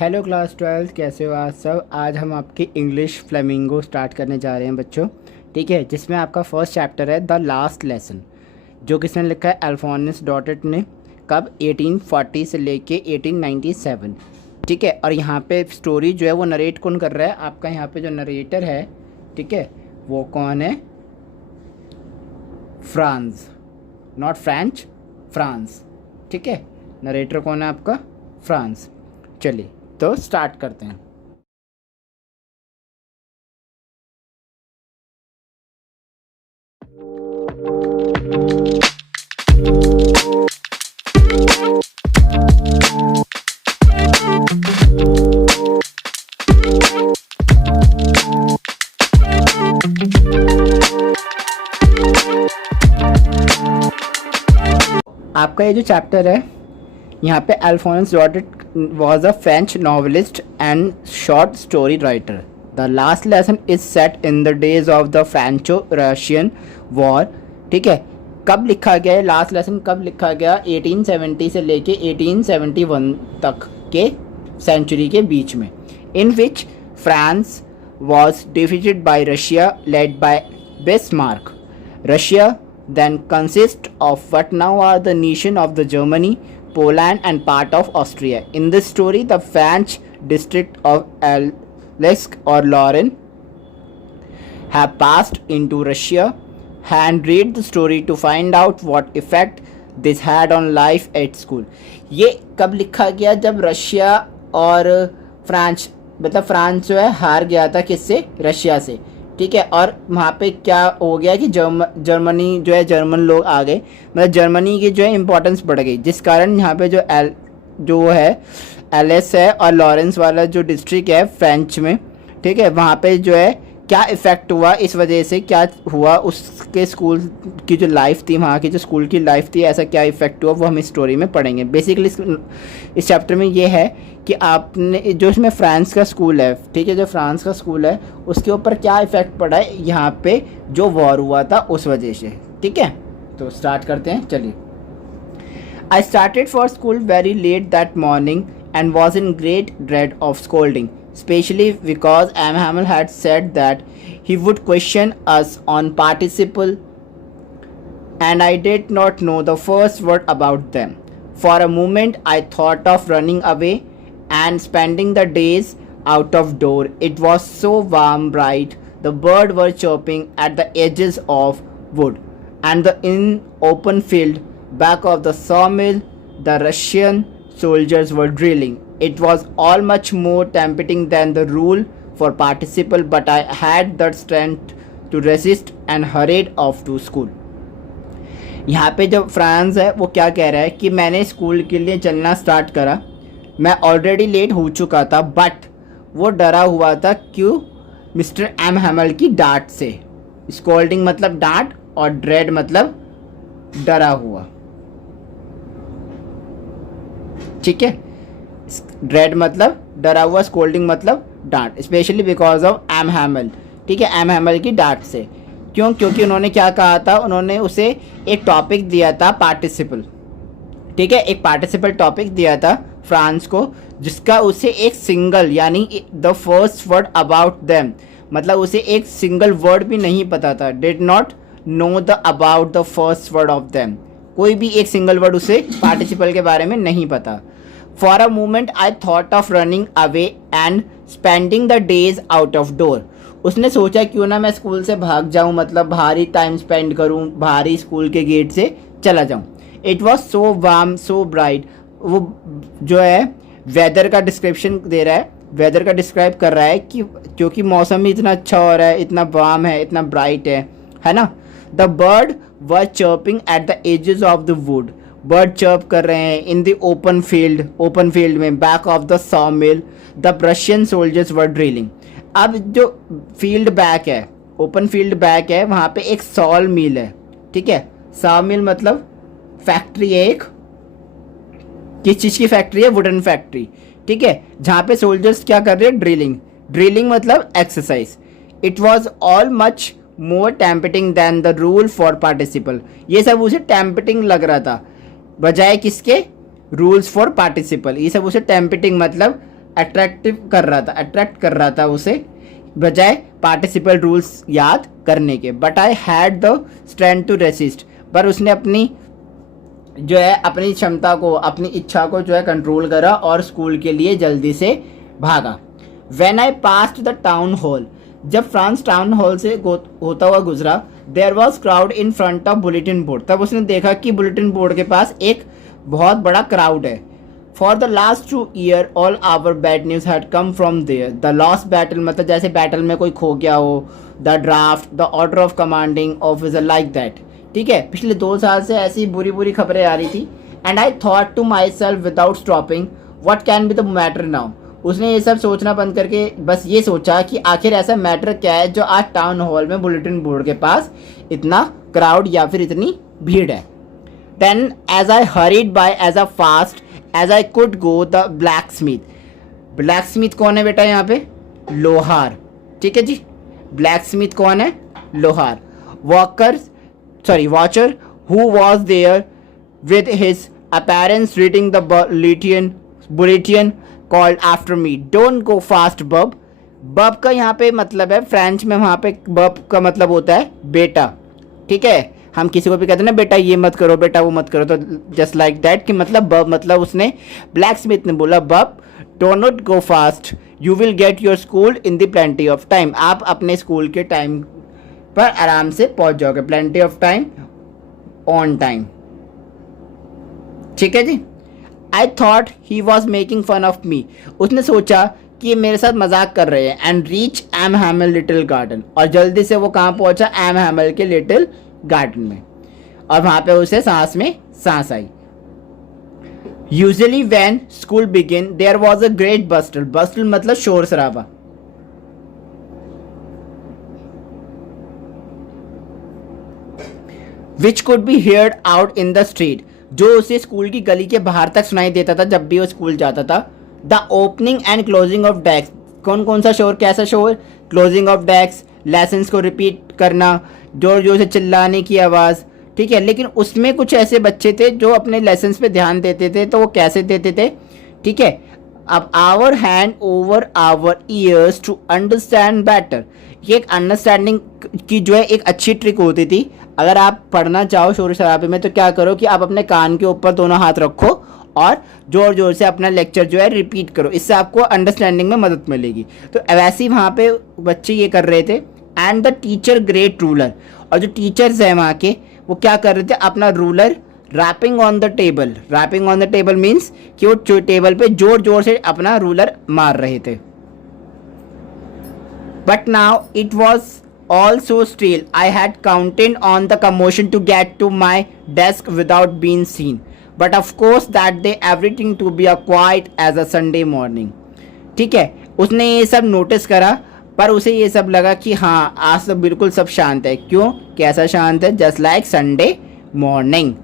Hello class 12 कैसे हो आज सब। आज हम आपकी इंग्लिश फ्लेमिंगो स्टार्ट करने जा रहे हैं बच्चों। ठीक है, जिसमें आपका फर्स्ट चैप्टर है द लास्ट लेसन, जो किसने लिखा है अल्फोंस डॉटेट ने। कब? 1840 से लेके 1897। ठीक है, और यहाँ पे स्टोरी जो है वो नरेट कौन कर रहा है? आपका यहाँ पे जो नरेटर है, ठीक है, वो कौन है? France, not French, France. ठीक है, नरेटर कौन है आपका? फ्रांस। चलिए तो स्टार्ट करते हैं। आपका ये जो चैप्टर है, यहाँ पे Alphons डॉटेट was a French novelist and short story writer. The last lesson is set in the days of the Franco-Russian War. ठीक है, कब लिखा गया है? लास्ट लेसन कब लिखा गया? 1870 से लेके 1871 तक के सेंचुरी के बीच में, in which France was defeated by Russia led by Bismarck. Russia then consists of what now are the nation of the Germany, Poland and part of Austria. In this story, the French district of Alsace or Lorraine have passed into Russia. And read the story to find out what effect this had on life at school. ये कब लिखा गया? जब Russia और France, मतलब France जो है हार गया था किससे? रशिया से। ठीक है, और वहाँ पे क्या हो गया कि जर्मनी जो है, जर्मन लोग आ गए, मतलब जर्मनी की जो है इम्पोर्टेंस बढ़ गई, जिस कारण यहाँ पे जो है एलिस है और लॉरेंस वाला जो डिस्ट्रिक्ट है फ्रेंच में, ठीक है, वहाँ पे जो है क्या इफ़ेक्ट हुआ, इस वजह से क्या हुआ, उसके स्कूल की जो लाइफ थी, वहाँ की जो स्कूल की लाइफ थी, ऐसा क्या इफ़ेक्ट हुआ, वो हम इस स्टोरी में पढ़ेंगे। बेसिकली इस चैप्टर में ये है कि आपने जो इसमें फ्रांस का स्कूल है, ठीक है, जो फ्रांस का स्कूल है उसके ऊपर क्या इफ़ेक्ट पड़ा है यहाँ पे जो वॉर हुआ था उस वजह से। ठीक है, तो स्टार्ट करते हैं। चलिए। I started for school very let that morning and was in great dread of scolding, especially because M. Hamel had said that he would question us on participle, and I did not know the first word about them. For a moment I thought of running away and spending the days out of door. It was so warm, bright, the birds were chirping at the edges of wood, and in open field back of the sawmill the Russian soldiers were drilling. It was all much more tempting than the rule for participle, but I had the strength to resist and hurried off to school. यहाँ पे जब France है वो क्या कह रहा है कि मैंने स्कूल के लिए चलना स्टार्ट करा, मैं ऑलरेडी लेट हो चुका था, बट वो डरा हुआ था। क्यों? मिस्टर एम हैमल की डांट से। स्कोल्डिंग मतलब डांट और ड्रेड मतलब डरा हुआ। ठीक है, ड्रेड मतलब डरा हुआ, स्कोल्डिंग मतलब डांट, specially because of M Hamel. ठीक है, एम हैमल की डांट से। क्यों? क्योंकि उन्होंने क्या कहा था, उन्होंने उसे एक टॉपिक दिया था पार्टिसिपल। ठीक है, एक पार्टिसिपल टॉपिक दिया था फ्रांस को, जिसका उसे एक सिंगल यानी the first word about them, मतलब उसे एक सिंगल वर्ड भी नहीं पता था। Did not know the about the first word of them, कोई भी एक सिंगल वर्ड उसे पार्टिसिपल के बारे में नहीं पता। For a moment I thought of running away and spending the days out of door. उसने सोचा क्यों ना मैं स्कूल से भाग जाऊँ, मतलब बाहर ही टाइम स्पेंड करूँ, बाहर ही स्कूल के गेट से चला जाऊँ। It was so warm, so bright. वो जो है वेदर का डिस्क्रिप्शन दे रहा है, वेदर का डिस्क्राइब कर रहा है कि क्योंकि मौसम ही इतना अच्छा हो रहा है, इतना वार्म है, इतना ब्राइट है ना। The bird was chirping at the edges of the wood. Bird chirp कर रहे हैं इन द ओपन फील्ड में, back of the saw mill the Russian soldiers were drilling. अब जो फील्ड बैक है, ओपन फील्ड बैक है, वहाँ पे एक सॉल मिल है। ठीक है, सॉ मिल मतलब फैक्ट्री है एक, किस चीज़ की फैक्ट्री है? Wooden factory. ठीक है, जहाँ पे सोल्जर्स क्या कर रहे हैं? ड्रिलिंग मतलब exercise. It was all much more tempting than the rule for participle. ये सब उसे टेम्पटिंग लग रहा था बजाय किसके? Rules for participle. ये सब उसे टेम्पटिंग मतलब अट्रैक्ट कर रहा था उसे, बजाय पार्टिसिपल रूल्स याद करने के। But I had the strength to resist, पर उसने अपनी जो है अपनी क्षमता को, अपनी इच्छा को जो है कंट्रोल करा और स्कूल के लिए जल्दी से भागा। When I passed the town hall, जब फ्रांस टाउन हॉल से होता हुआ गुजरा, there was crowd in front of bulletin board, तब उसने देखा कि बुलेटिन बोर्ड के पास एक बहुत बड़ा क्राउड है। For the last 2 years all our bad news had come from there. The lost battle मतलब जैसे बैटल में कोई खो गया हो, the draft, the order of commanding officer, like that. ठीक है, पिछले 2 साल से ऐसी बुरी बुरी खबरें आ रही थी। And I thought to myself without stopping what can be the matter now. उसने ये सब सोचना बंद करके बस ये सोचा कि आखिर ऐसा मैटर क्या है जो आज टाउन हॉल में बुलेटिन बोर्ड के पास इतना क्राउड या फिर इतनी भीड़ है। Then as I hurried by as a fast as I could go the blacksmith कौन है बेटा यहाँ पे? लोहार। ठीक है जी, ब्लैक स्मिथ कौन है? लोहार। Watcher who was there with his appearance reading the bulletin called after me, don't go fast bub। बब का यहाँ पे मतलब है फ्रेंच में, वहाँ पे बब का मतलब होता है बेटा। ठीक है, हम किसी को भी कहते हैं ना बेटा ये मत करो, बेटा वो मत करो, तो जस्ट लाइक दैट कि मतलब बब मतलब उसने ब्लैक स्मिथ ने बोला बब do not go fast, you will get your school in the plenty of time. आप अपने स्कूल के टाइम पर आराम से पहुंच जाओगे, plenty of time, on time. ठीक है जी। I thought he was making fun of me, उसने सोचा कि ये मेरे साथ मजाक कर रहे हैं। And reach M Hamel little garden, और जल्दी से वो कहाँ पहुंचा? एम हैमल के लिटिल गार्डन में, और वहां पे उसे सांस में सांस आई। Usually when school begin there was a great bustle, bustle मतलब शोर शराबा। Which could be heard out in the street, जो उसे स्कूल की गली के बाहर तक सुनाई देता था जब भी वो स्कूल जाता था। The opening and closing of desk, कौन कौन सा शोर, कैसा शोर? क्लोजिंग ऑफ डेस्क, लेसन्स को रिपीट करना, जोर जोर से चिल्लाने की आवाज़। ठीक है, लेकिन उसमें कुछ ऐसे बच्चे थे जो अपने लेसन्स पे ध्यान देते थे, तो वो कैसे देते थे? ठीक है, अब our hand over our ears to understand better, ये एक अंडरस्टैंडिंग की जो है एक अच्छी ट्रिक होती थी। अगर आप पढ़ना चाहो शोर शराबे में तो क्या करो कि आप अपने कान के ऊपर दोनों हाथ रखो और जोर जोर से अपना लेक्चर जो है रिपीट करो, इससे आपको अंडरस्टैंडिंग में मदद मिलेगी। तो वैसे ही वहाँ पे बच्चे ये कर रहे थे। And the teacher great ruler, और जो टीचर्स हैं वहाँ के वो क्या कर रहे थे? अपना ruler rapping on the table. Rapping on the table means कि वो टेबल पे जोर जोर से अपना रूलर मार रहे थे। But now it was all so still, I had counted on the commotion to get to my desk without being seen, but of course that day everything to be a quiet as a Sunday morning। ठीक है, उसने ये सब notice करा, पर उसे ये सब लगा कि हाँ आज तो बिल्कुल सब शांत है। क्यों, कैसा शांत है? Just like Sunday morning.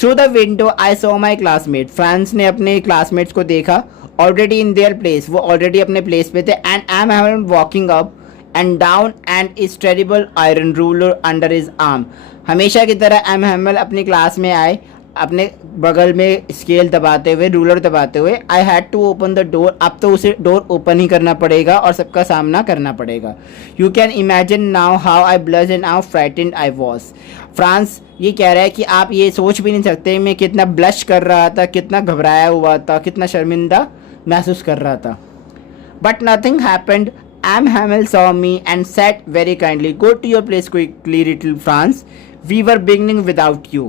Through the window I saw my classmate, France ने अपने क्लासमेट्स को देखा। ऑलरेडी इन देयर प्लेस, वो ऑलरेडी अपने प्लेस पे थे। And I am walking up and down and is terrible iron ruler under his arm. हमेशा की तरह एम हैमल अपनी क्लास में आए, अपने बगल में स्केल दबाते हुए, रूलर दबाते हुए। I had to open the door, अब तो उसे डोर ओपन ही करना पड़ेगा और सबका सामना करना पड़ेगा। You can imagine now how I blush and how frightened I was. France ये कह रहा है कि आप ये सोच भी नहीं सकते मैं कितना ब्लश कर रहा था, कितना घबराया हुआ था, कितना शर्मिंदा महसूस कर रहा था। But nothing happened. M. Hamel saw me and said very kindly, go to your place quickly, little Franz. We were beginning without you.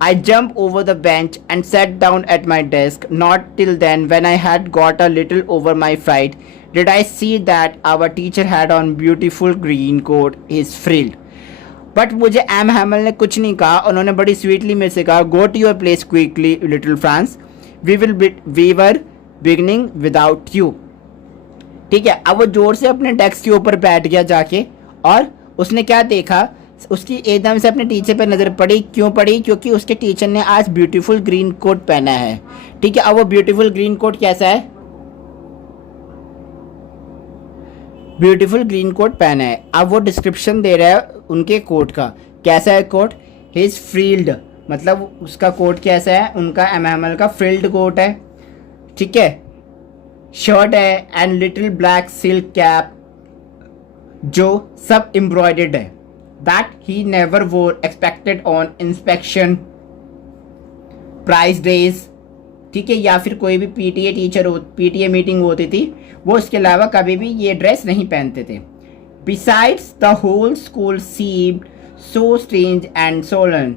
I jumped over the bench and sat down at my desk. Not till then, when I had got a little over my fright, did I see that our teacher had on beautiful green coat, his frilled. But मुझे M हैमल ने कुछ नहीं कहा, उन्होंने बड़ी sweetly मेरे से कहा, go to your place quickly little Franz, we were beginning without you. ठीक है, अब वो जोर से अपने डेस्क के ऊपर बैठ गया जाके, और उसने क्या देखा, उसकी एकदम से अपने टीचर पे नज़र पड़ी। क्यों पड़ी? क्योंकि उसके टीचर ने आज ब्यूटीफुल ग्रीन कोट पहना है। ठीक है, अब वो ब्यूटीफुल ग्रीन कोट कैसा है? ब्यूटीफुल ग्रीन कोट पहना है। अब वो डिस्क्रिप्शन दे रहा है उनके कोट का। कैसा है कोट? हिज फ्रिल्ड, मतलब उसका कोट कैसा है? उनका एम हैमल का फ्रिल्ड कोट है। ठीक है, शर्ट है and little black silk cap जो सब एम्ब्रॉयडर्ड है, दैट ही नेवर वोर expected on inspection, price days, ठीक है, या फिर कोई भी पीटीए मीटिंग होती थी, वो इसके अलावा कभी भी ये ड्रेस नहीं पहनते थे. Besides the whole school seemed so strange and solemn.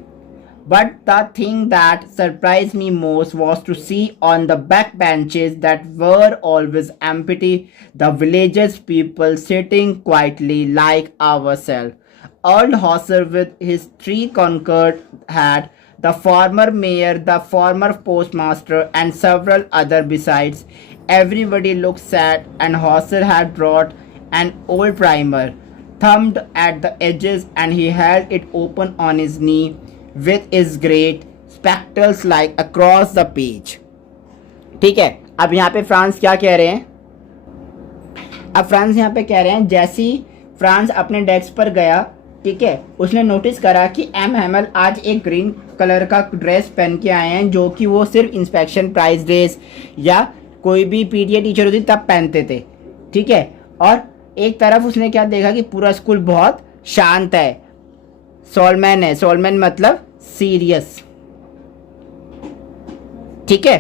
But the thing that surprised me most was to see on the back benches that were always empty the villagers' people sitting quietly like ourselves. Old Hauser with his three Concord hat, the former mayor, the former postmaster, and several other besides. Everybody looked sad, and Hauser had brought an old primer, thumbed at the edges, and he held it open on his knee with his great spectacles like across the page. ठीक है, अब यहाँ पे France क्या कह रहे हैं? अब फ्रांस यहाँ पे कह रहे हैं जैसे ही फ्रांस अपने डेस्क पर गया, ठीक है, उसने नोटिस करा कि एम हैमल आज एक ग्रीन कलर का ड्रेस पहन के आए हैं जो कि वो सिर्फ इंस्पेक्शन, प्राइस डेज या कोई भी पीटीए टीचर होती तब पहनते थे, ठीक है. और एक तरफ उसने क्या देखा कि पूरा स्कूल बहुत शांत है, सोलमैन है, सोलमैन मतलब सीरियस, ठीक है.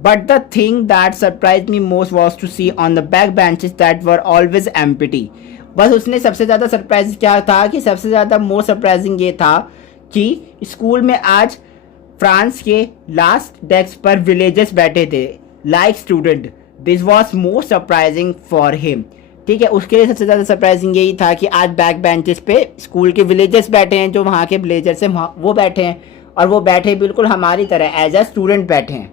But the thing that surprise me most was to see on the back benches that were always empty. बस उसने सबसे ज़्यादा सरप्राइज क्या था कि सबसे ज़्यादा मोस्ट सरप्राइजिंग ये था कि स्कूल में आज फ्रांस के लास्ट डेस्क पर विलेजर्स बैठे थे like student. This was most surprising for him, ठीक है. उसके लिए सबसे ज़्यादा सरप्राइजिंग यही था कि आज बैक बेंचेस पे स्कूल के विलेजर्स बैठे हैं, जो वहाँ के विलेजर्स हैं वो बैठे हैं, और वो बैठे बिल्कुल हमारी तरह एज अ स्टूडेंट बैठे हैं.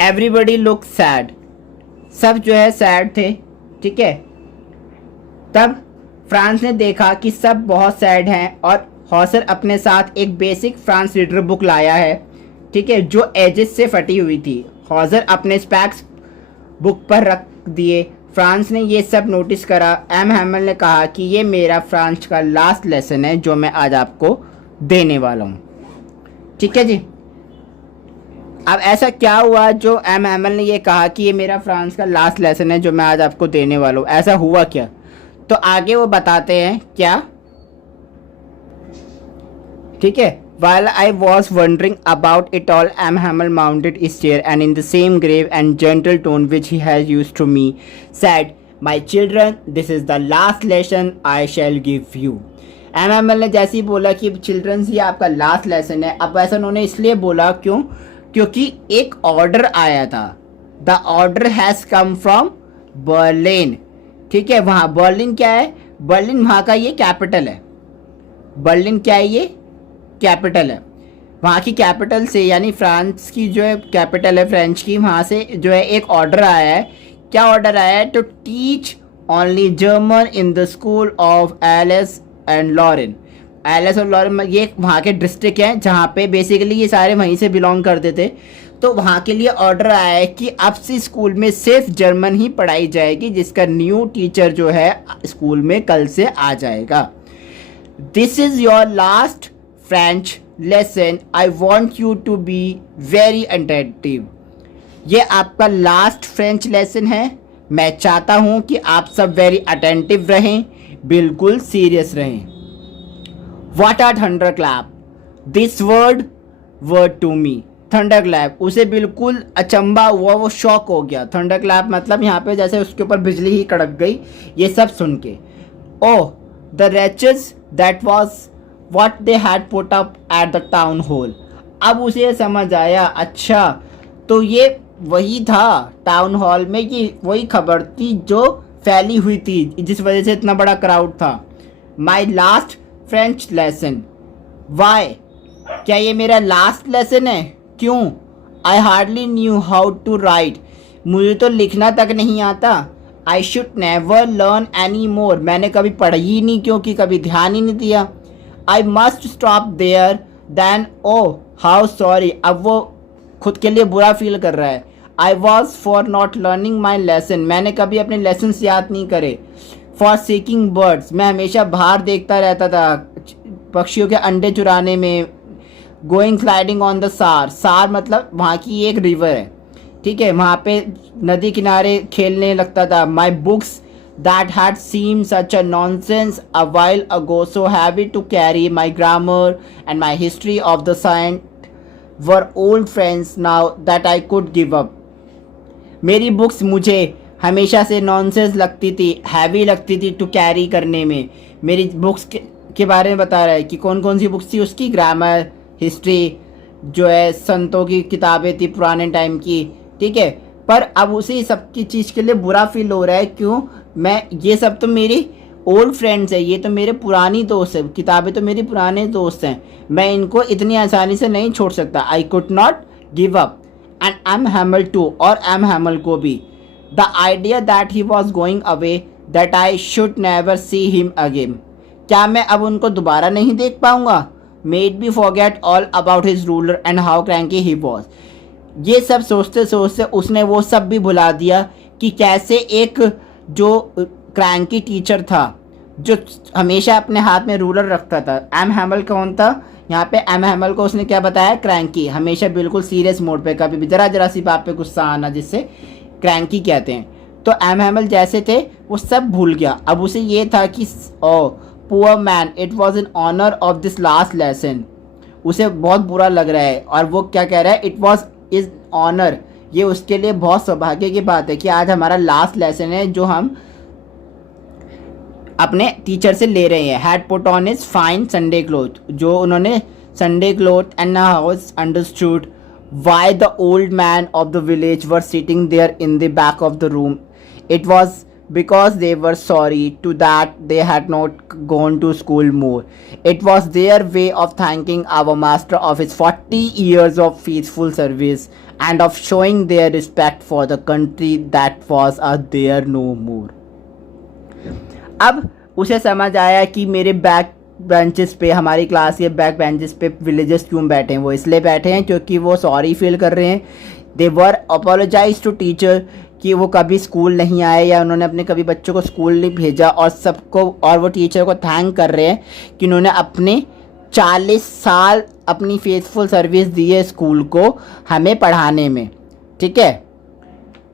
एवरीबडी लुक सैड, सब जो है सैड थे, ठीक है. तब फ्रांस ने देखा कि सब बहुत सैड हैं और हॉसर अपने साथ एक बेसिक फ्रांस रीडर बुक लाया है, ठीक है, जो एजेस से फटी हुई थी. हॉसर अपने स्पैक्स बुक पर रख दिए. फ्रांस ने ये सब नोटिस करा. एम हैमल ने कहा कि ये मेरा फ्रांस का लास्ट लेसन है जो मैं आज आपको देने वाला हूँ, ठीक है जी. अब ऐसा क्या हुआ जो एम हैमल ने ये कहा कि ये मेरा फ्रांस का लास्ट लेसन है जो मैं आज आपको देने वाला हूँ? ऐसा हुआ क्या? तो आगे वो बताते हैं क्या, ठीक है. While I was wondering about it all, M. Hamel mounted his chair and in the same grave and gentle tone which he has used to me, said, "My children, this is the last lesson I shall give you." M. Hamel ने जैसे ही बोला कि children's ये आपका last lesson है. अब ऐसा उन्होंने इसलिए बोला क्यों? क्योंकि एक ऑर्डर आया था. The order has come from Berlin, ठीक है. वहाँ बर्लिन क्या है? बर्लिन वहाँ का ये कैपिटल है. बर्लिन क्या है? ये कैपिटल है. वहाँ की कैपिटल से, यानी फ्रांस की जो है कैपिटल है फ्रेंच की, वहाँ से जो है एक ऑर्डर आया है. क्या ऑर्डर आया है? To teach only German in the school of Alsace and Lorraine. Alsace और लॉरेन ये वहाँ के डिस्ट्रिक्ट हैं जहाँ पे बेसिकली ये सारे वहीं से बिलोंग करते थे. तो वहाँ के लिए ऑर्डर आया है कि अब से स्कूल में सिर्फ जर्मन ही पढ़ाई जाएगी, जिसका न्यू टीचर जो है स्कूल में कल से आ जाएगा. This is your last French lesson. I want you to be very attentive. ये आपका लास्ट फ्रेंच लेसन है. मैं चाहता हूँ कि आप सब वेरी अटेंटिव रहें, बिल्कुल सीरियस रहें. What a thunderclap! This word to me. थंडरक्लैप, उसे बिल्कुल अचंबा हुआ, वो शॉक हो गया. थंडरक्लैप मतलब यहाँ पे जैसे उसके ऊपर बिजली ही कड़क गई ये सब सुन के. Oh, the wretches, that was what they had put up at the town hall. अब उसे समझ आया, अच्छा तो ये वही था टाउन हॉल में, ये वही खबर थी जो फैली हुई थी जिस वजह से इतना बड़ा क्राउड था. My last French lesson. Why, क्या ये मेरा लास्ट लेसन है? क्यों? I hardly knew how to write. मुझे तो लिखना तक नहीं आता. I should never learn any more. मैंने कभी पढ़ी ही नहीं क्योंकि कभी ध्यान ही नहीं दिया. I must stop there. Then oh how sorry. अब वो खुद के लिए बुरा फील कर रहा है. I was for not learning my lesson. मैंने कभी अपने लेसन्स याद नहीं करे. For seeking birds. मैं हमेशा बाहर देखता रहता था, पक्षियों के अंडे चुराने में गोइंग स्लाइडिंग ऑन द सार, सार मतलब वहाँ की एक रिवर है, ठीक है, वहाँ पे नदी किनारे खेलने लगता था. My books that had seemed such a nonsense a while ago, so heavy to carry, my grammar and my history of the saint were old friends now that I could give up. मेरी books मुझे हमेशा से nonsense लगती थी, heavy लगती थी to carry करने में. मेरी बुक्स के बारे में बता रहा है कि कौन कौन सी बुक्स थी उसकी. ग्रामर, हिस्ट्री, जो है संतों की किताबें थी पुराने टाइम की, ठीक है. पर अब उसे सब की चीज़ के लिए बुरा फील हो रहा है. क्यों? मैं ये सब तो मेरी ओल्ड फ्रेंड्स है, ये तो मेरे पुरानी दोस्त है, किताबें तो मेरी पुराने दोस्त हैं, मैं इनको इतनी आसानी से नहीं छोड़ सकता. I could not give up and M Hamel too, और एम हैमल को भी. The idea that he was going away, that I should never see him again. क्या मैं अब उनको दोबारा नहीं देख पाऊंगा? Made be forget all about his ruler and how cranky he was. ये सब सोचते सोचते उसने वो सब भी भुला दिया कि कैसे एक जो क्रैंकी टीचर था, जो हमेशा अपने हाथ में रूलर रखता था. एम हैमल कौन था यहाँ पे? एम हैमल को उसने क्या बताया? क्रैंकी, हमेशा बिल्कुल सीरियस मोड पे, कभी भी जरा जरा सी बात पे गुस्सा आना, जिससे क्रैंकी कहते हैं. तो एम हैमल जैसे थे वो सब भूल गया. अब उसे ये था कि oh poor man, it was in honour of this last lesson. उसे बहुत बुरा लग रहा है और वो क्या कह रहा है? इट वॉज इज ऑनर, ये उसके लिए बहुत सौभाग्य की बात है कि आज हमारा लास्ट लेसन है जो हम अपने टीचर से ले रहे हैं. Had put on is fine Sunday cloth, जो उन्होंने Sunday cloth, and house understood why the old man of the village were sitting there in the back of the room. It was because they were sorry to that they had not gone to school more. It was their way of thanking our master of his 40 years of faithful service and of showing their respect for the country that was there no more. अब उसे समझ आया कि मेरे back benches पे, हमारी class के back benches पे विलेजर्स क्यों बैठे हैं. वो इसलिए बैठे हैं क्योंकि वो सॉरी फील कर रहे हैं. दे वर अपोलोजाइज टू टीचर कि वो कभी स्कूल नहीं आए या उन्होंने अपने कभी बच्चों को स्कूल नहीं भेजा, और सबको, और वो टीचर को थैंक कर रहे हैं कि उन्होंने अपने 40 साल अपनी फेथफुल सर्विस दी है स्कूल को हमें पढ़ाने में. ठीक है,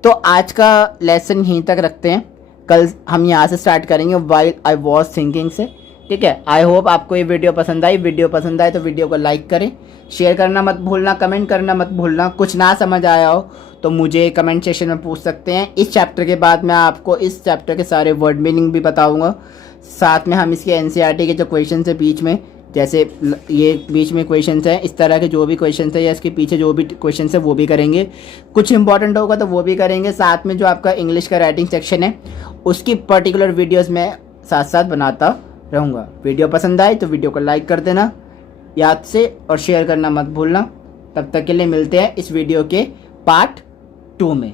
तो आज का लेसन यहीं तक रखते हैं. कल हम यहाँ से स्टार्ट करेंगे वाइल आई वॉज थिंकिंग से. ठीक है, आई होप आपको ये वीडियो पसंद आई. वीडियो पसंद आए तो वीडियो को लाइक करें, शेयर करना मत भूलना, कमेंट करना मत भूलना. कुछ ना समझ आया हो तो मुझे कमेंट सेक्शन में पूछ सकते हैं. इस चैप्टर के बाद मैं आपको इस चैप्टर के सारे वर्ड मीनिंग भी बताऊंगा. साथ में हम इसके एनसीईआरटी के जो क्वेश्चन है बीच में, जैसे ये बीच में क्वेश्चन हैं, इस तरह के जो भी क्वेश्चन है या इसके पीछे जो भी क्वेश्चन है वो भी करेंगे. कुछ इंपॉर्टेंट होगा तो वो भी करेंगे. साथ में जो आपका इंग्लिश का राइटिंग सेक्शन है उसकी पर्टिकुलर वीडियोज़ मैं साथ साथ बनाता रहूँगा. वीडियो पसंद आए तो वीडियो को लाइक कर देना याद से, और शेयर करना मत भूलना. तब तक के लिए मिलते हैं इस वीडियो के पार्ट 2 में.